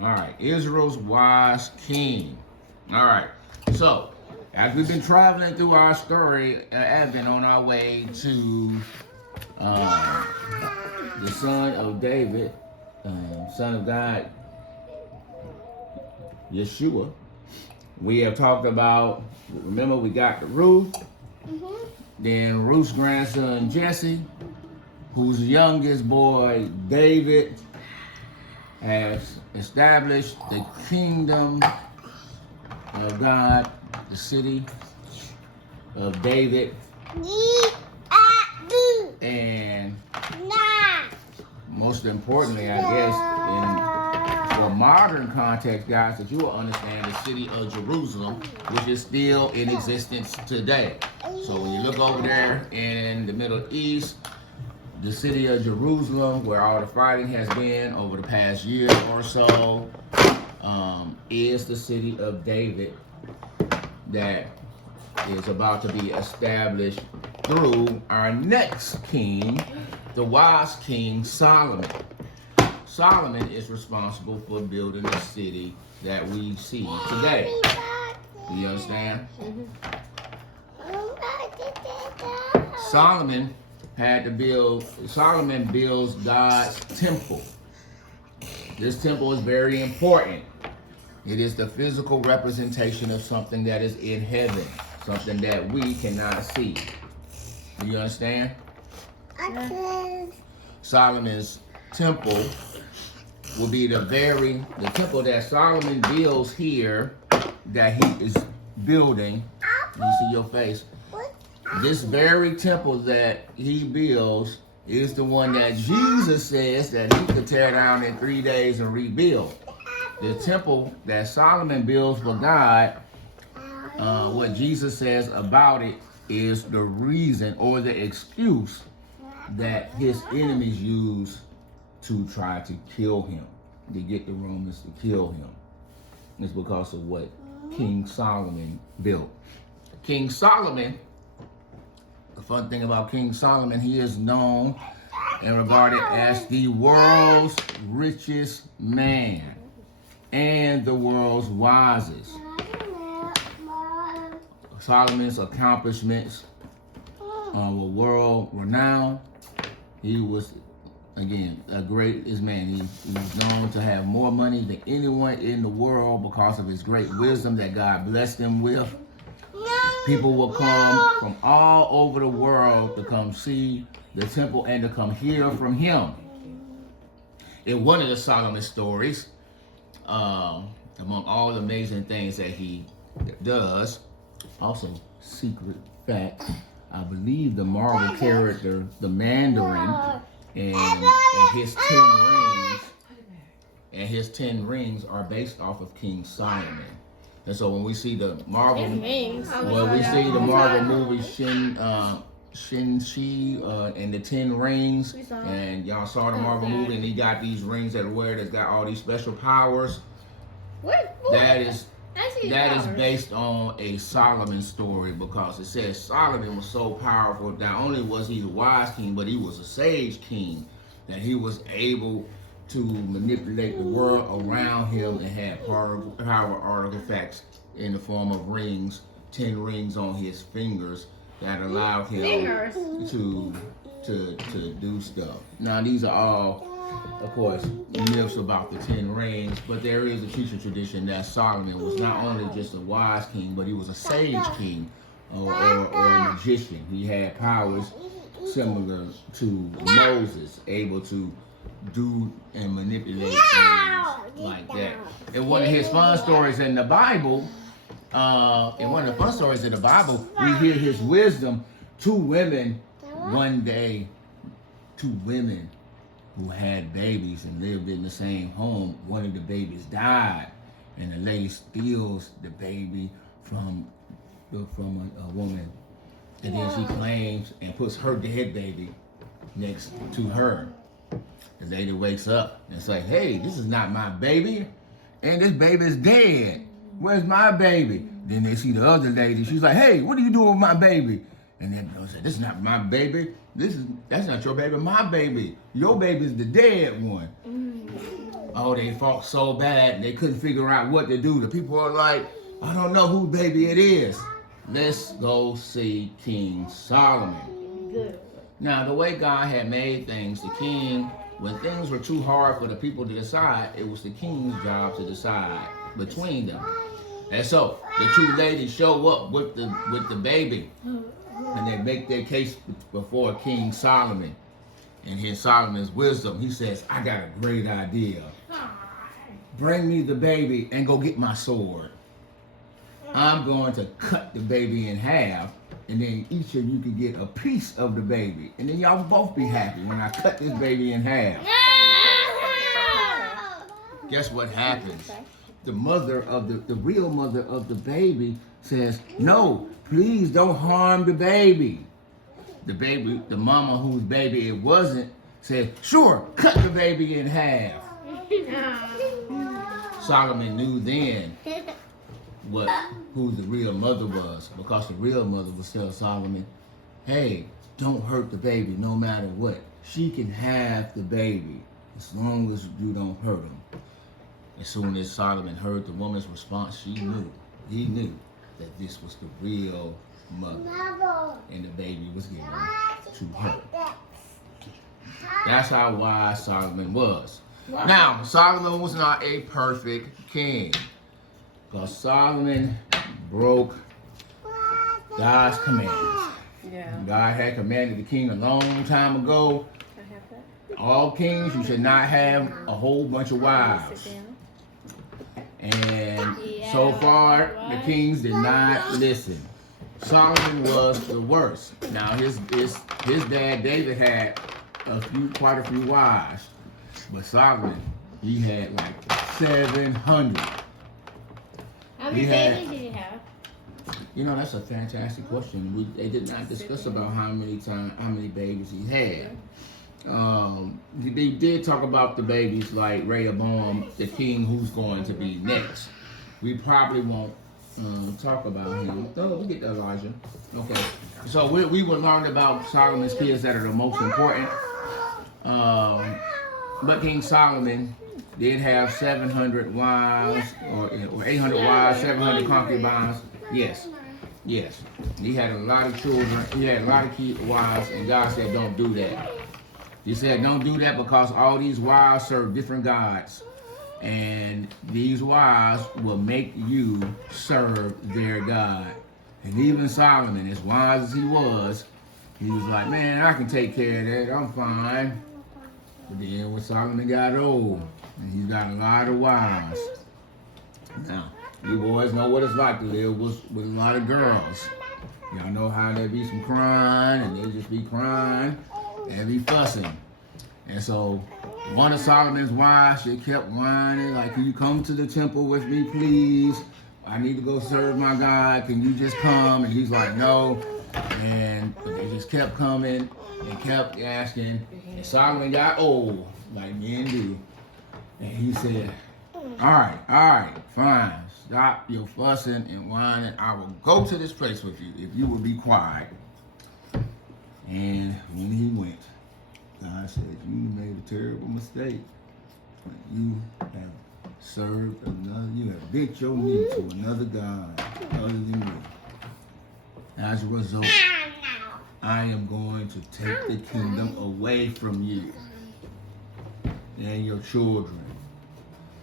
All right, Israel's wise king. All right, so as we've been traveling through our story, Advent on our way to um, the son of David, son of God, Yeshua. We have talked about, remember we got Ruth, then Ruth's grandson Jesse, whose youngest boy David has established the kingdom of God, the city of David, and most importantly, I guess, for modern context, guys, that you will understand the city of Jerusalem, which is still in existence today. So when you look over there in the Middle East, the city of Jerusalem, where all the fighting has been over the past year or so, is the city of David that is about to be established through our next king, the wise king Solomon. Solomon is responsible for building the city that we see today. Do you understand? Solomon builds God's temple. This temple is very important. It is the physical representation of something that is in heaven, something that we cannot see. Do you understand? Solomon's temple will be the temple that Solomon builds here, that he is building. You see your face. This very temple that he builds is the one that Jesus says that he could tear down in 3 days and rebuild. The temple that Solomon builds for God, what Jesus says about it is the reason or the excuse that his enemies use to try to kill him, to get the Romans to kill him. It's because of what King Solomon built. King Solomon, the fun thing about King Solomon, he is known and regarded as the world's richest man and the world's wisest. Solomon's accomplishments were world renowned. He was, again, a greatest man. He was known to have more money than anyone in the world because of his great wisdom that God blessed him with. People will come from all over the world to come see the temple and to come hear from him. In one of the Solomon stories, among all the amazing things that he does, also secret fact, I believe the Marvel character, the Mandarin, and his 10 rings are based off of King Solomon. And so when we see the Marvel, movie Shang-Chi and the 10 rings, and y'all saw the Marvel movie, and he got these rings that wear that's got all these special powers. That is based on a Solomon story, because it says Solomon was so powerful. Not only was he the wise king, but he was a sage king, that he was able to manipulate the world around him and had power artifacts in the form of rings, 10 rings on his fingers that allowed him to do stuff. Now these are all, of course, myths about the 10 rings, but there is a teaching tradition that Solomon was not only just a wise king, but he was a sage king or a magician. He had powers similar to Moses, able to do and manipulate things like that. And one of his fun stories in the Bible, we hear his wisdom. Two women who had babies and lived in the same home, one of the babies died, and the lady steals the baby from a woman, and then she claims and puts her dead baby next to her. The lady wakes up and says, "Hey, this is not my baby, and this baby is dead. Where's my baby?" Then they see the other lady. She's like, "Hey, what are you doing with my baby?" And then they say, "This is not my baby. That's not your baby. My baby. Your baby is the dead one." Oh, they fought so bad they couldn't figure out what to do. The people are like, I don't know who baby it is. Let's go see King Solomon. Good. Now, the way God had made things, the king, when things were too hard for the people to decide, it was the king's job to decide between them. And so the two ladies show up with the baby, and they make their case before King Solomon. And in Solomon's wisdom, he says, I got a great idea. Bring me the baby and go get my sword. I'm going to cut the baby in half, and then each of you can get a piece of the baby. And then y'all both be happy when I cut this baby in half. Guess what happens? The mother of the real mother of the baby says, no, please don't harm the baby. The baby, the mama whose baby it wasn't, said, sure, cut the baby in half. Solomon knew then who the real mother was, because the real mother would tell Solomon, hey, don't hurt the baby no matter what. She can have the baby as long as you don't hurt him. As soon as Solomon heard the woman's response, he knew that this was the real mother, and the baby was given to her. That's how wise Solomon was. Wow. Now, Solomon was not a perfect king, because Solomon broke God's commands. Yeah. God had commanded the king a long time ago. All kings, you should not have a whole bunch of wives. And so far, the kings did not listen. Solomon was the worst. Now his dad David had quite a few wives, but Solomon, he had like 700. How many babies did he have? You know, that's a fantastic question. They did not discuss about how many babies he had. They did talk about the babies like Rehoboam, the king who's going to be next. We probably won't talk about him. Oh, we'll get to Elijah. Okay. So we will learn about Solomon's kids that are the most important. But King Solomon did have 700 wives, or 800 wives, 700 concubines. Yes. He had a lot of children. He had a lot of wives, and God said, don't do that. He said, don't do that because all these wives serve different gods. And these wives will make you serve their God. And even Solomon, as wise as he was like, man, I can take care of that. I'm fine. But then when Solomon got old, and he's got a lot of wives. Now, you boys know what it's like to live with a lot of girls. Y'all know how there be some crying, and they just be crying and be fussing. And so one of Solomon's wives, she kept whining, like, can you come to the temple with me, please? I need to go serve my God. Can you just come? And he's like, no. And they just kept coming and kept asking. And Solomon got old, like men do. And he said, all right, fine. Stop your fussing and whining. I will go to this place with you if you will be quiet. And when he went, God said, you made a terrible mistake. You have served another, you have bent your knee to another God other than me. As a result, I am going to take the kingdom away from you and your children.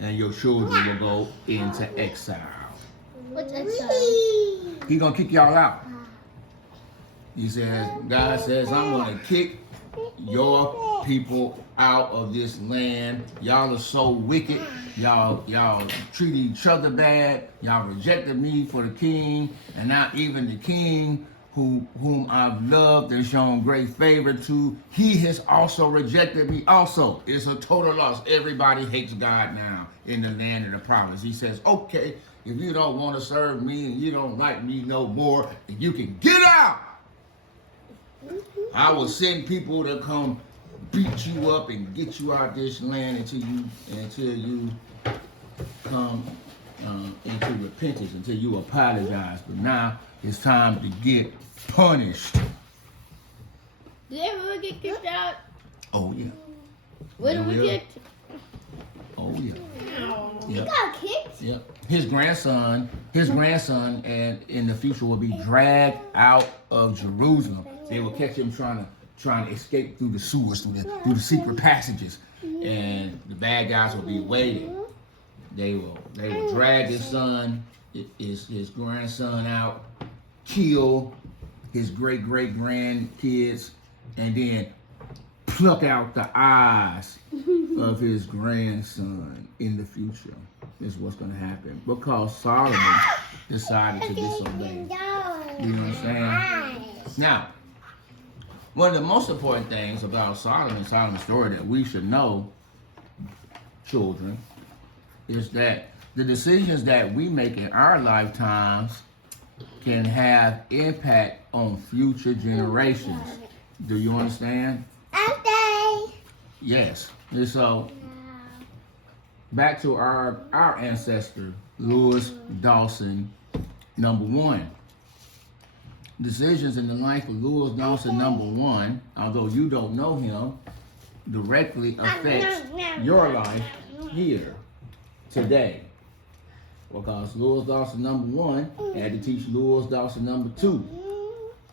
And your children will go into exile. What's exile? He's going to kick y'all out. He says, God says, I'm going to kick your people out of this land. Y'all are so wicked. Y'all treat each other bad. Y'all rejected me for the king. And not even the king whom I've loved and shown great favor to, he has also rejected me also. It's a total loss. Everybody hates God now in the land of the promise. He says, okay, if you don't want to serve me and you don't like me no more, you can get out. I will send people to come beat you up and get you out this land until you come into repentance, until you apologize. But now it's time to get punished. Did they ever get kicked out? Oh yeah. When did we get? Oh He got kicked? Yep. His grandson, and in the future will be dragged out of Jerusalem. They will catch him trying to escape through the sewers, through the secret passages, and the bad guys will be waiting. They will drag his son, his grandson out, kill his great grandkids, and then pluck out the eyes of his grandson in the future. Is what's going to happen because Solomon decided to disobey. You know what I'm saying? Now, one of the most important things about Solomon's story that we should know, children, is that the decisions that we make in our lifetimes can have impact on future generations. Do you understand? Okay. Yes. And so, back to our ancestor, Lewis Dawson, number one. Decisions in the life of Lewis Dawson, number one, although you don't know him, directly affects your life here, today. Because Lewis Dawson, number one, had to teach Lewis Dawson, number two.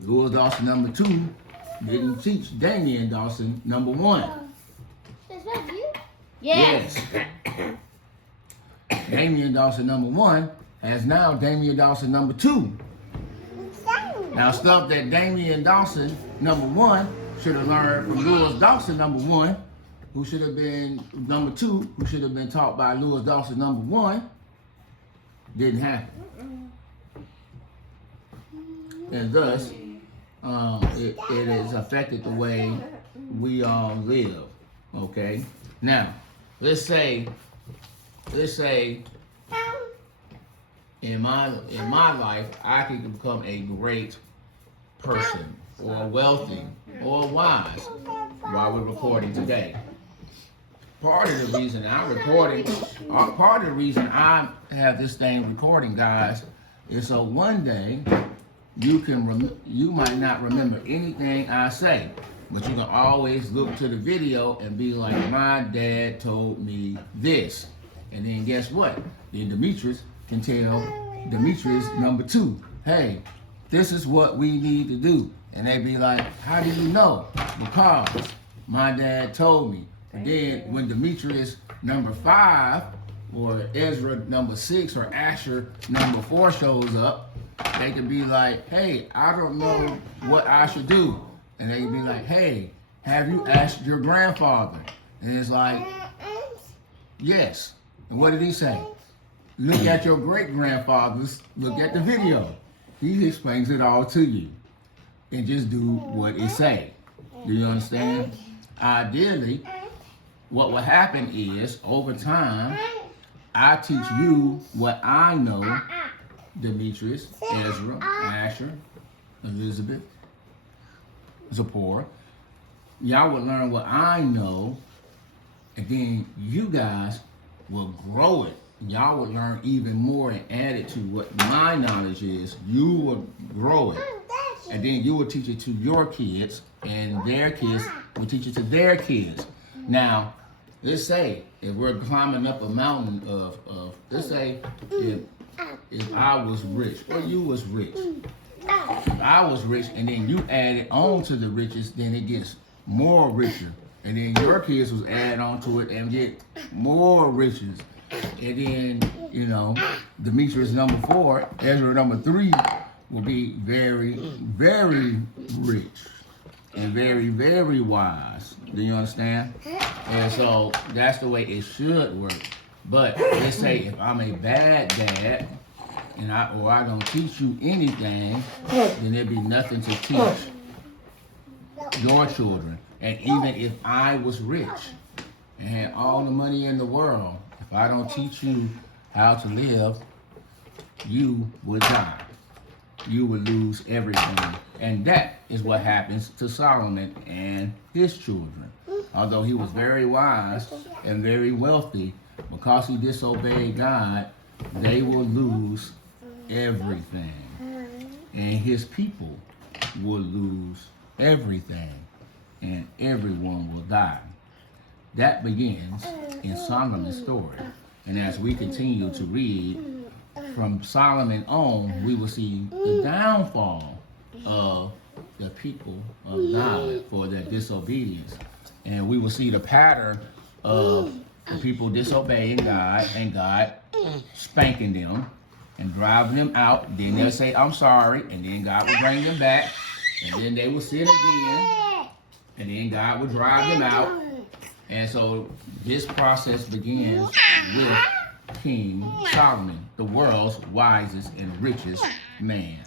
Lewis Dawson, number two, didn't teach Damian Dawson, number one. Is that you? Yes. Damian Dawson, number one, has now Damian Dawson, number two. Now, stuff that Damian Dawson, number one, should have learned from Lewis Dawson, number one, who should have been number two, who should have been taught by Lewis Dawson, number one, didn't happen. And thus, it has affected the way we all live. Okay? Now, let's say in my life, I could become a great person, or wealthy, or wise while we're recording today. Part of the reason I'm recording, part of the reason I have this thing recording, guys, is so one day you might not remember anything I say, but you can always look to the video and be like, my dad told me this. And then guess what? Then Demetrius can tell Demetrius number two, hey, this is what we need to do. And they be like, how do you know? Because my dad told me. And then when Demetrius number 5 or Ezra number 6 or Asher number 4 shows up, they can be like, hey, I don't know what I should do. And they can be like, hey, have you asked your grandfather? And it's like, yes. And what did he say? Look at your great-grandfathers, look at the video. He explains it all to you. And just do what it say. Do you understand? Ideally, what will happen is, over time, I teach you what I know, Demetrius, Ezra, Asher, Elizabeth, Zipporah. Y'all will learn what I know, and then you guys will grow it. Y'all will learn even more and add it to what my knowledge is. You will grow it. And then you will teach it to your kids, and their kids will teach it to their kids. Now, let's say if we're climbing up a mountain of let's say if I was rich or you was rich. If I was rich and then you added on to the riches, then it gets more richer. And then your kids was add on to it and get more riches. And then, you know, Demetrius number 4, Ezra number 3 will be very, very rich and very, very wise. Do you understand? And so that's the way it should work. But let's say if I'm a bad dad and I don't teach you anything, then there'd be nothing to teach your children. And even if I was rich and had all the money in the world, if I don't teach you how to live, you would die. You would lose everything. And that is what happens to Solomon and his children. Although he was very wise and very wealthy, because he disobeyed God, they will lose everything. And his people will lose everything. And everyone will die. That begins in Solomon's story. And as we continue to read from Solomon on, we will see the downfall of the people of God for their disobedience. And we will see the pattern of the people disobeying God and God spanking them and driving them out. Then they'll say, I'm sorry, and then God will bring them back. And then they will sin again, and then God will drive them out. And so this process begins with King Solomon, the world's wisest and richest man.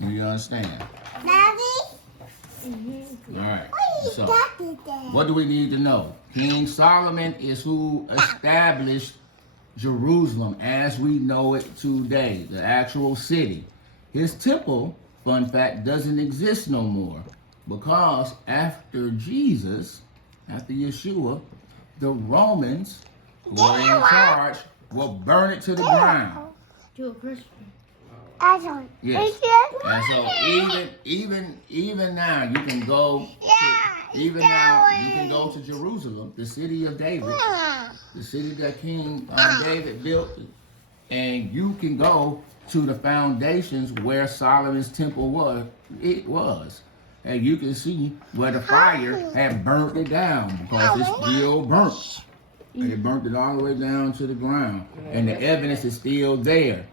Do you understand? All right. So, what do we need to know? King Solomon is who established Jerusalem as we know it today, the actual city. His temple, fun fact, doesn't exist no more because after Jesus, after Yeshua, the Romans who were in charge will burn it to the ground. To a Christian. Yes. And so even now you can go to Jerusalem, the city of David, the city that King David built, and you can go to the foundations where Solomon's temple was. And you can see where the fire had burnt it down because it's still burnt. And it burnt it all the way down to the ground. And the evidence is still there.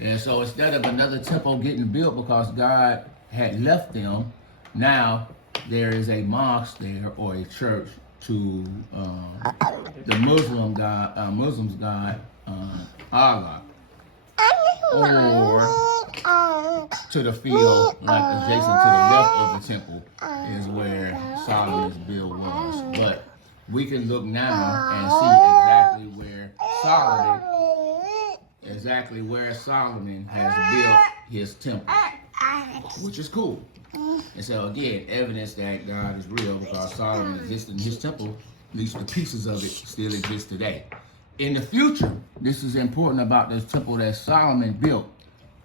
And so instead of another temple getting built because God had left them, now there is a mosque there or a church to the Muslims God, Allah, or to the field like adjacent to the left of the temple is where Solomon's build was. But we can look now and see exactly where Solomon has built his temple, which is cool. And so again, evidence that God is real because Solomon existed in his temple, at least the pieces of it still exist today. In the future, this is important about this temple that Solomon built.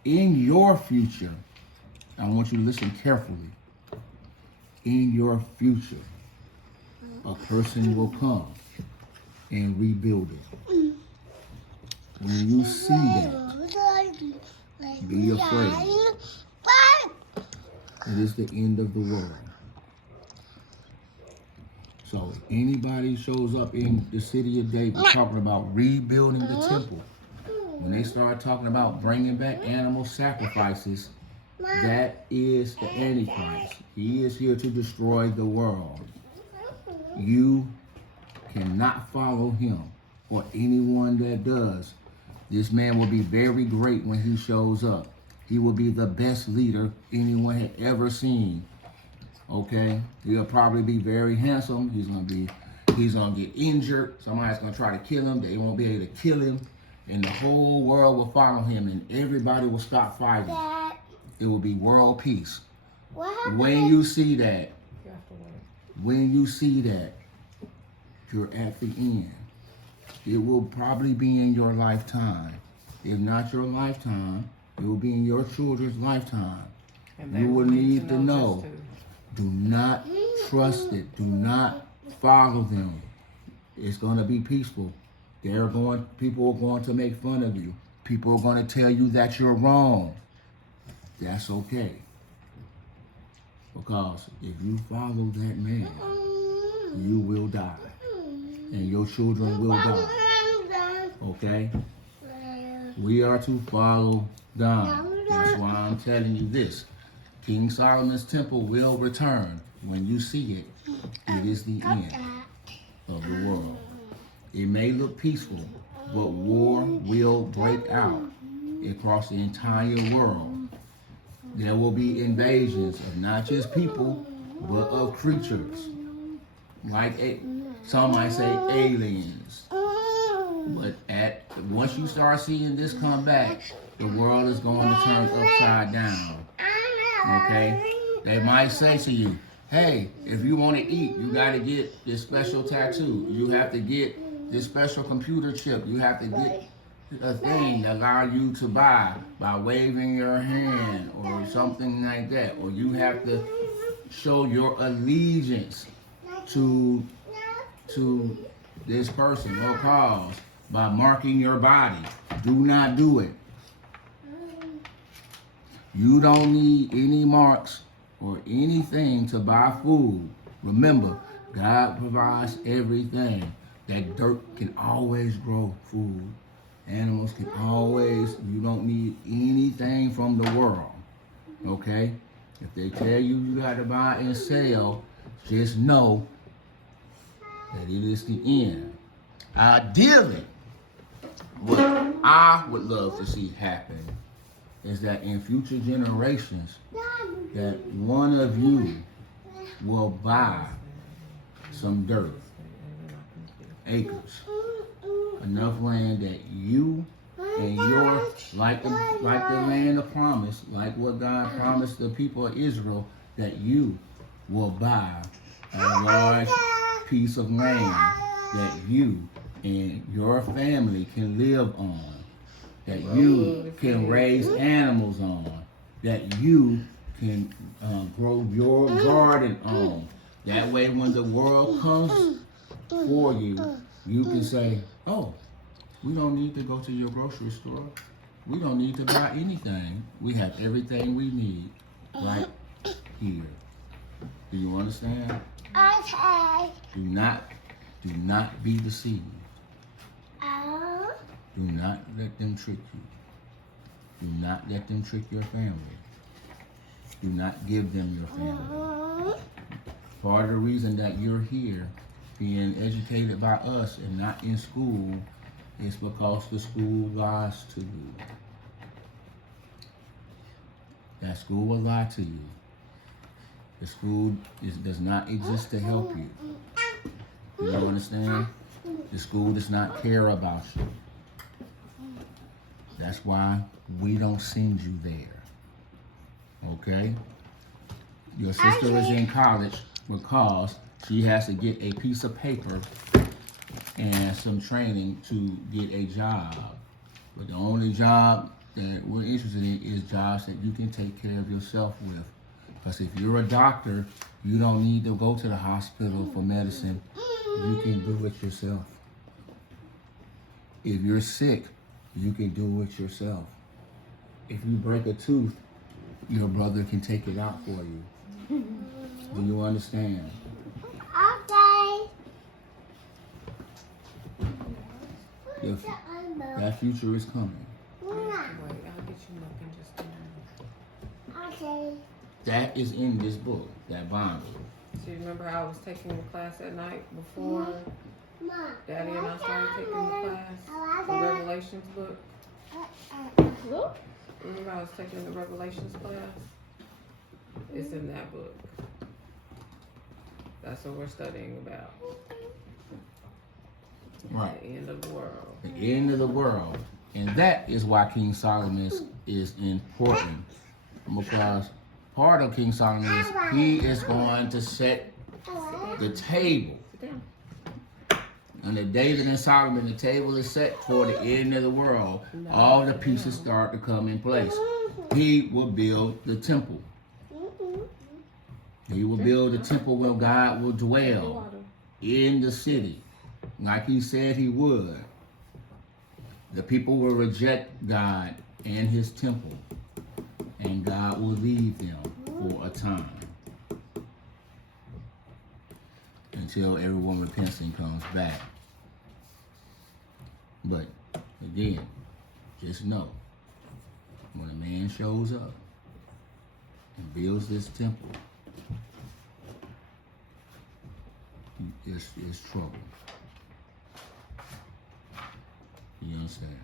In your future, I want you to listen carefully. In your future, a person will come and rebuild it. When you see that, be afraid. It is the end of the world. So anybody shows up in the city of David talking about rebuilding the temple, when they start talking about bringing back animal sacrifices, that is the Antichrist. He is here to destroy the world. You cannot follow him or anyone that does. This man will be very great when he shows up. He will be the best leader anyone had ever seen. Okay? He'll probably be very handsome. He's gonna get injured. Somebody's gonna try to kill him. They won't be able to kill him. And the whole world will follow him and everybody will stop fighting. It will be world peace. When you see that, you're at the end. It will probably be in your lifetime. If not your lifetime, it will be in your children's lifetime. You will need to know. Do not trust it. Do not follow them. It's going to be peaceful. People are going to make fun of you. People are going to tell you that you're wrong. That's okay. Because if you follow that man, you will die. And your children will die. Okay? We are to follow God. That's why I'm telling you this. King Solomon's temple will return. When you see it, it is the end of the world. It may look peaceful, but war will break out across the entire world. There will be invasions of not just people, but of creatures. Like some might say aliens. But once you start seeing this come back, the world is going to turn upside down. Okay? They might say to you, hey, if you want to eat, you got to get this special tattoo. You have to get this special computer chip. You have to get a thing that allows you to buy by waving your hand or something like that. Or you have to show your allegiance to this person or cause by marking your body. Do not do it. You don't need any marks or anything to buy food. Remember, God provides everything. That dirt can always grow food. Animals can always, you don't need anything from the world. Okay? If they tell you you got to buy and sell, just know that it is the end. Ideally, what I would love to see happen is that in future generations, that one of you will buy some dirt, acres, enough land that you and your, like the land of promise, like what God promised the people of Israel, that you will buy a large piece of land that you and your family can live on, that you can raise animals on, that you can grow your garden on. That way when the world comes for you, you can say, oh, we don't need to go to your grocery store. We don't need to buy anything. We have everything we need right here. Do you understand? Okay. Do not be deceived. Do not let them trick you. Do not let them trick your family. Do not give them your family. Part of the reason that you're here being educated by us and not in school is because the school lies to you. That school will lie to you. The school does not exist to help you. You understand? The school does not care about you. That's why we don't send you there. Okay? Your sister is in college because she has to get a piece of paper and some training to get a job. But the only job that we're interested in is jobs that you can take care of yourself with. Because if you're a doctor, you don't need to go to the hospital for medicine. You can do it yourself. If you're sick, you can do it yourself. If you break a tooth, your brother can take it out for you. Do you understand? Okay. That future is coming. Okay. That is in this book, that Bible. So you remember I was taking the class at night before Daddy and I started taking the class? The Revelations book. Remember I was taking the Revelations class? It's in that book. That's what we're studying about. Right. The end of the world. The end of the world. And that is why King Solomon is important. Because part of King Solomon is he is going to set the table. And the David and Solomon, the table is set for the end of the world. All the pieces start to come in place. He will build the temple. He will build the temple where God will dwell in the city, like he said he would. The people will reject God and his temple, and God will leave them for a time until everyone repents and comes back. But again, just know, when a man shows up and builds this temple, it's trouble. You understand?